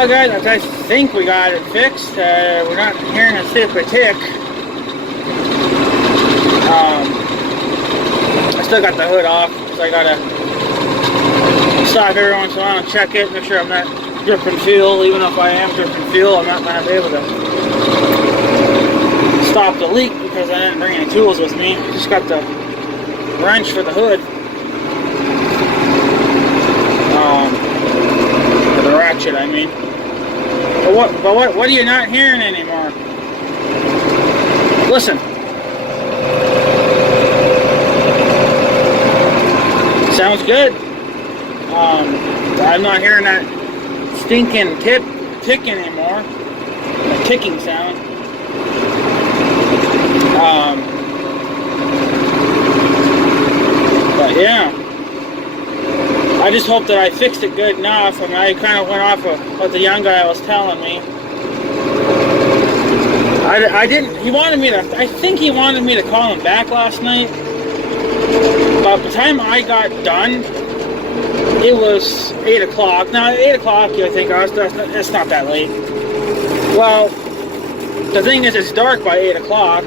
Well, guys, I think we got it fixed. We're not hearing a super tick. I still got the hood off, so I gotta stop every once in a while and check it, make sure I'm not dripping fuel. Even if I am dripping fuel, I'm not gonna be able to stop the leak because I didn't bring any tools with me. I just got the wrench for the hood. For the ratchet, I mean. But what are you not hearing anymore? Listen. Sounds good. I'm not hearing that stinking tick anymore. The ticking sound. But yeah. I just hope that I fixed it good enough. I mean, I kind of went off of what the young guy was telling me. I think he wanted me to call him back last night. But by the time I got done, it was 8 o'clock. Now, 8 o'clock, you think, it's not that late. Well, the thing is, it's dark by 8 o'clock.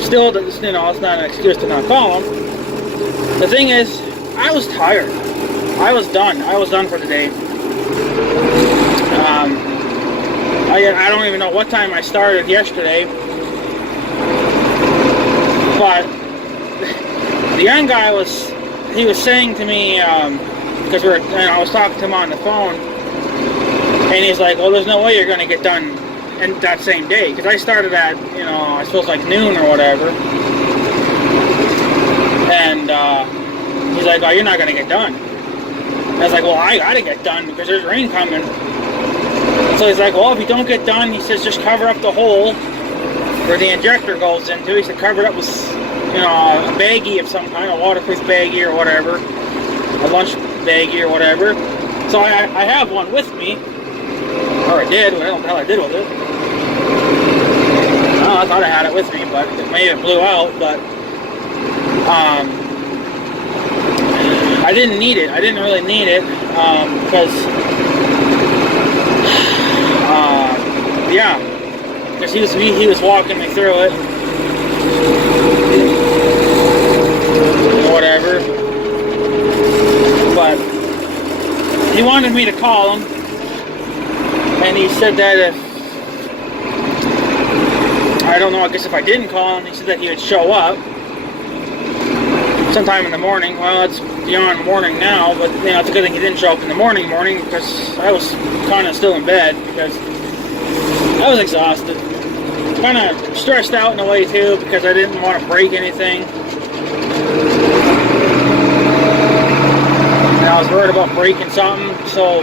Still, it's not an excuse to not call him. The thing is, I was tired. I was done. I was done for the day. I don't even know what time I started yesterday. But the young guy was saying to me, because I was talking to him on the phone, and he's like, well, there's no way you're going to get done in that same day. Because I started at, I suppose like noon or whatever. And he's like, oh, you're not going to get done. I was like, well, I gotta get done because there's rain coming. So he's like, well, if you don't get done, he says, just cover up the hole where the injector goes into. He said, cover it up with, a baggie of some kind, a waterproof baggie or whatever, a lunch baggie or whatever. So I have one with me, or I did. I don't know what the hell I did with it. I thought I had it with me, but maybe it blew out. But I didn't need it. I didn't really need it because he was walking me through it, whatever. But he wanted me to call him, and he said that if I don't know, I guess if I didn't call him, he said that he would show up sometime in the morning. Well, it's beyond morning now, but it's a good thing he didn't show up in the morning because I was kind of still in bed because I was exhausted, kind of stressed out in a way too because I didn't want to break anything, and I was worried about breaking something. So,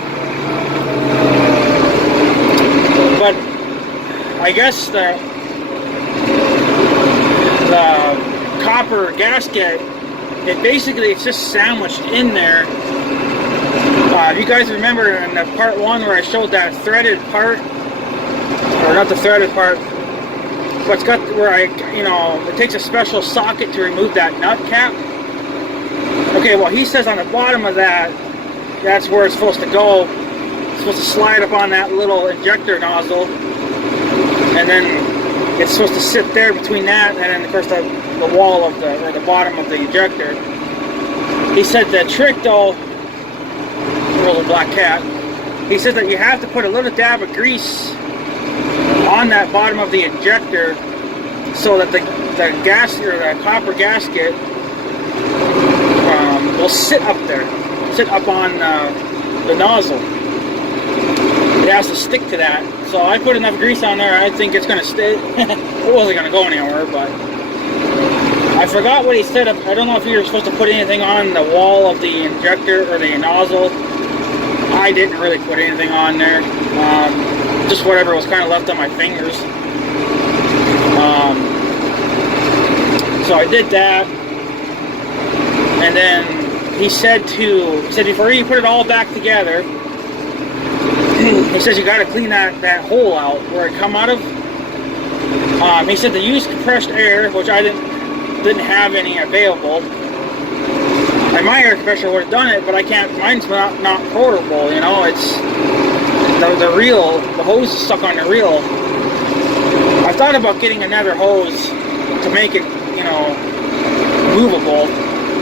but I guess the copper gasket, it's just sandwiched in there. If you guys remember in the part 1 where I showed that threaded part, or not the threaded part, but it's got where it takes a special socket to remove that nut cap. Okay, well, he says on the bottom of that's where it's supposed to go. It's supposed to slide up on that little injector nozzle, and then it's supposed to sit there between that and then, of course, the wall of or the bottom of the injector. He said the trick, though, little black cat, he says that you have to put a little dab of grease on that bottom of the injector so that the gas or the copper gasket will sit up there, sit up on the nozzle. It has to stick to that. So I put enough grease on there, I think it's going to stay. It wasn't going to go anywhere, but I forgot what he said. I don't know if you were supposed to put anything on the wall of the injector or the nozzle. I didn't really put anything on there. Just whatever was kind of left on my fingers. So I did that. And then he said before you put it all back together, he says you got to clean that hole out where it come out of. He said to use compressed air, which I didn't have any available. And my air compressor would have done it, but I can't. Mine's not portable. the reel, the hose is stuck on the reel. I thought about getting another hose to make it, you know, movable,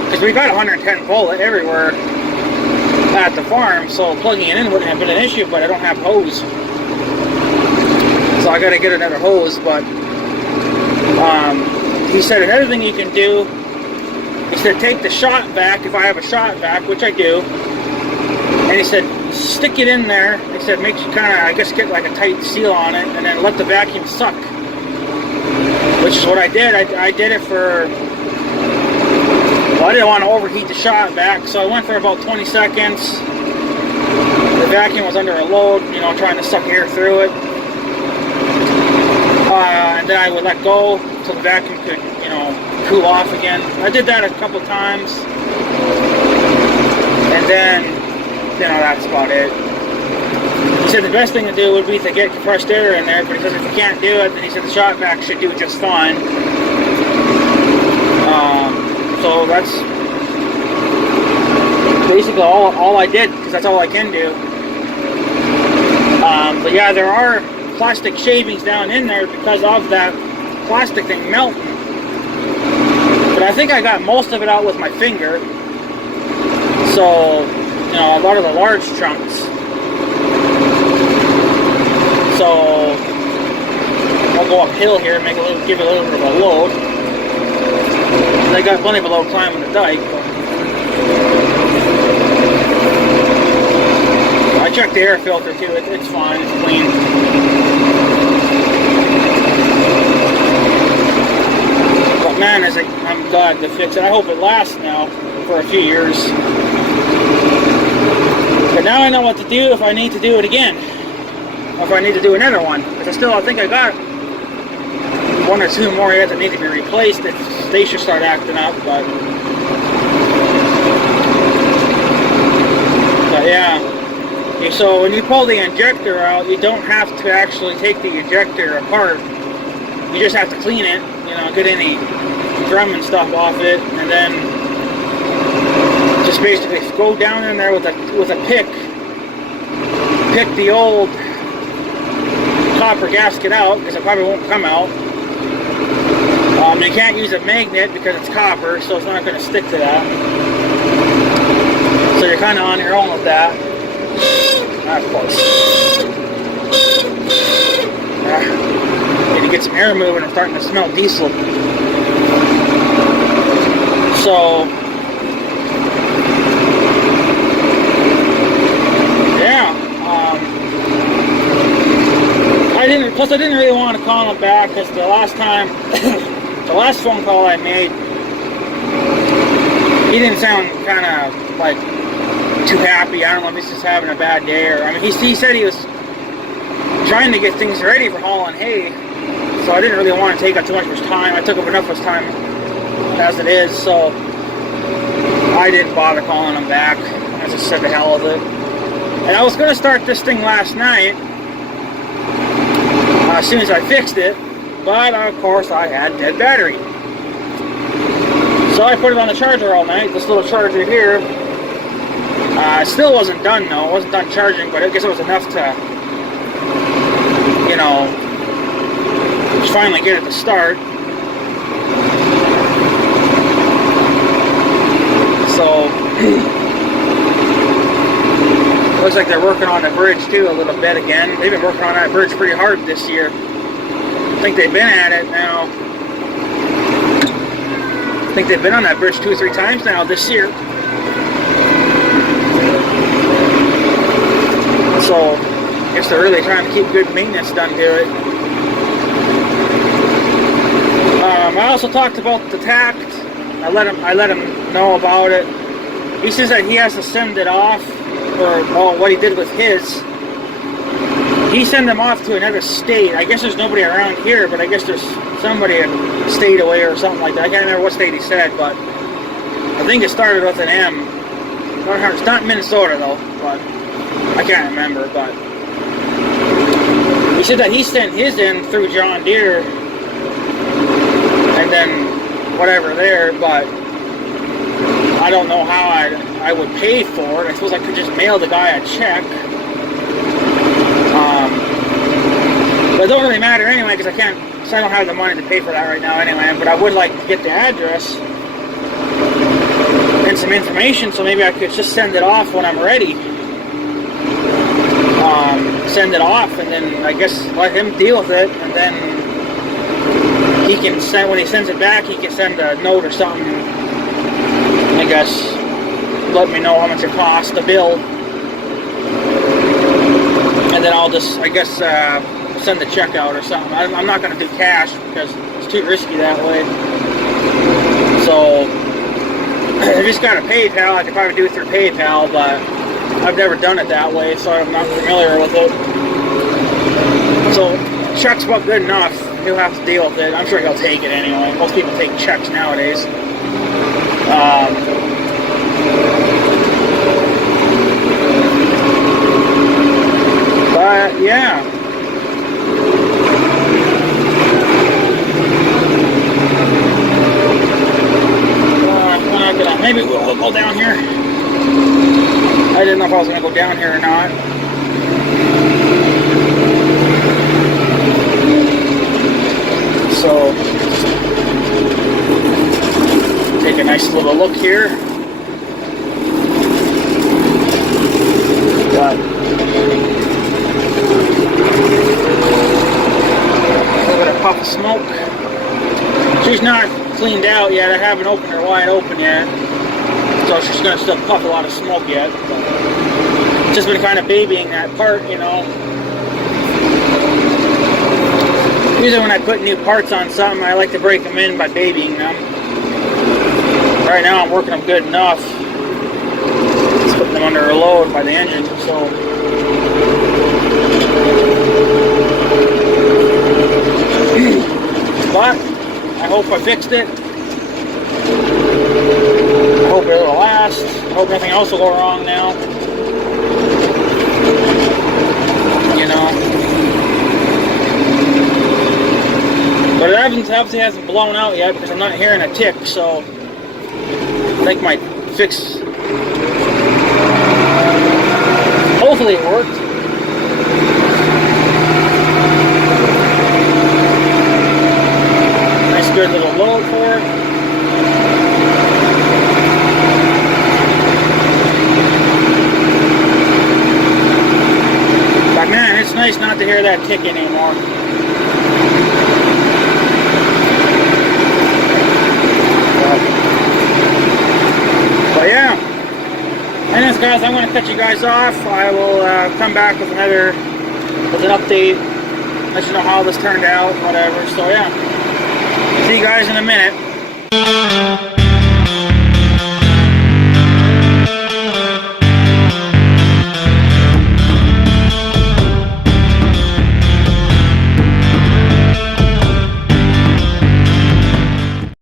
because we got 110 volt everywhere at the farm, so plugging it in wouldn't have been an issue, but I don't have hose. So I gotta get another hose. But he said another thing you can do, he said take the shot vac, if I have a shot vac, which I do, and he said stick it in there. He said make you kind of, I guess, get like a tight seal on it, and then let the vacuum suck, which is what I did. I did it for, well, I didn't want to overheat the shot vac, so I went for about 20 seconds. The vacuum was under a load, you know, trying to suck air through it. And then I would let go so the vacuum could, you know, cool off again. I did that a couple times. And then, you know, that's about it. He said the best thing to do would be to get compressed air in there, but he says if you can't do it, then he said the shot vac should do just fine. So that's basically all I did, because that's all I can do. But yeah, there are plastic shavings down in there because of that plastic thing melting. But I think I got most of it out with my finger. So, you know, a lot of the large chunks. So I'll go uphill here and give it a little bit of a load. I got plenty of a load climbing the dike. But I checked the air filter too. It's fine. It's clean. But man, I'm glad to fix it. I hope it lasts now for a few years. But now I know what to do if I need to do it again. Or if I need to do another one. Because I think I got one or two more yet that need to be replaced. They should start acting up. But yeah. So when you pull the injector out, you don't have to actually take the injector apart. You just have to clean it, you know, get any drum and stuff off it, and then just basically go down in there with a pick the old copper gasket out, because it probably won't come out. You can't use a magnet because it's copper, so it's not going to stick to that. So you're kind of on your own with that. Of course. Need to get some air moving. I'm starting to smell diesel. So, yeah. I didn't really want to call him back, because the last time, the last phone call I made, he didn't sound kind of like too happy. I don't know if he's just having a bad day, or, I mean, he said he was trying to get things ready for hauling hay, so I didn't really want to take up too much of his time. I took up enough of his time as it is, so I didn't bother calling him back. I just said the hell of it. And I was going to start this thing last night, as soon as I fixed it, but of course I had dead battery. So I put it on the charger all night, this little charger here. It still wasn't done though, it wasn't done charging, but I guess it was enough to, you know, just finally get it to start. So, looks like they're working on the bridge too a little bit again. They've been working on that bridge pretty hard this year. I think they've been at it now. I think they've been on that bridge 2 or 3 times now this year. So, I guess they're really trying to keep good maintenance done to it. I also talked about the tact. I let him know about it. He says that he has to send it off, or what he did with his. He sent them off to another state. I guess there's nobody around here, but I guess there's somebody a state away or something like that. I can't remember what state he said, but I think it started with an M. It's not Minnesota though, but I can't remember. But he said that he sent his in through John Deere, and then whatever there, but I don't know how I would pay for it. I suppose I could just mail the guy a check. But it don't really matter anyway, because I don't have the money to pay for that right now anyway. But I would like to get the address and some information, so maybe I could just send it off when I'm ready. Send it off, and then I guess let him deal with it, and then he can send, when he sends it back, he can send a note or something, I guess, let me know how much it costs, the bill, and then I'll just, I guess, send the check out or something. I'm not going to do cash because it's too risky that way. So I just got a PayPal. I could probably do it through PayPal, but I've never done it that way, so I'm not familiar with it. So check's about good enough. He'll have to deal with it. I'm sure he'll take it anyway. Most people take checks nowadays. But yeah. Maybe we'll go down here. I didn't know if I was going to go down here or not. So, take a nice little look here. Got a little bit of puff of smoke. She's not cleaned out yet. I haven't opened her wide open yet. So she's going to still puff a lot of smoke yet. But just been kind of babying that part, you know. Usually when I put new parts on something, I like to break them in by babying them. Right now I'm working them good enough. Just putting them under a load by the engine, so. But I hope I fixed it. I hope it will last. I hope nothing else will go wrong now. You know. But it obviously hasn't blown out yet because I'm not hearing a tick, so I think my fix. Hopefully it worked. Nice good little load for it. But man, it's nice not to hear that tick anymore. But yeah. Anyways, guys, I'm going to cut you guys off. I will come back with an update. Let you know how this turned out, whatever. So yeah. See you guys in a minute.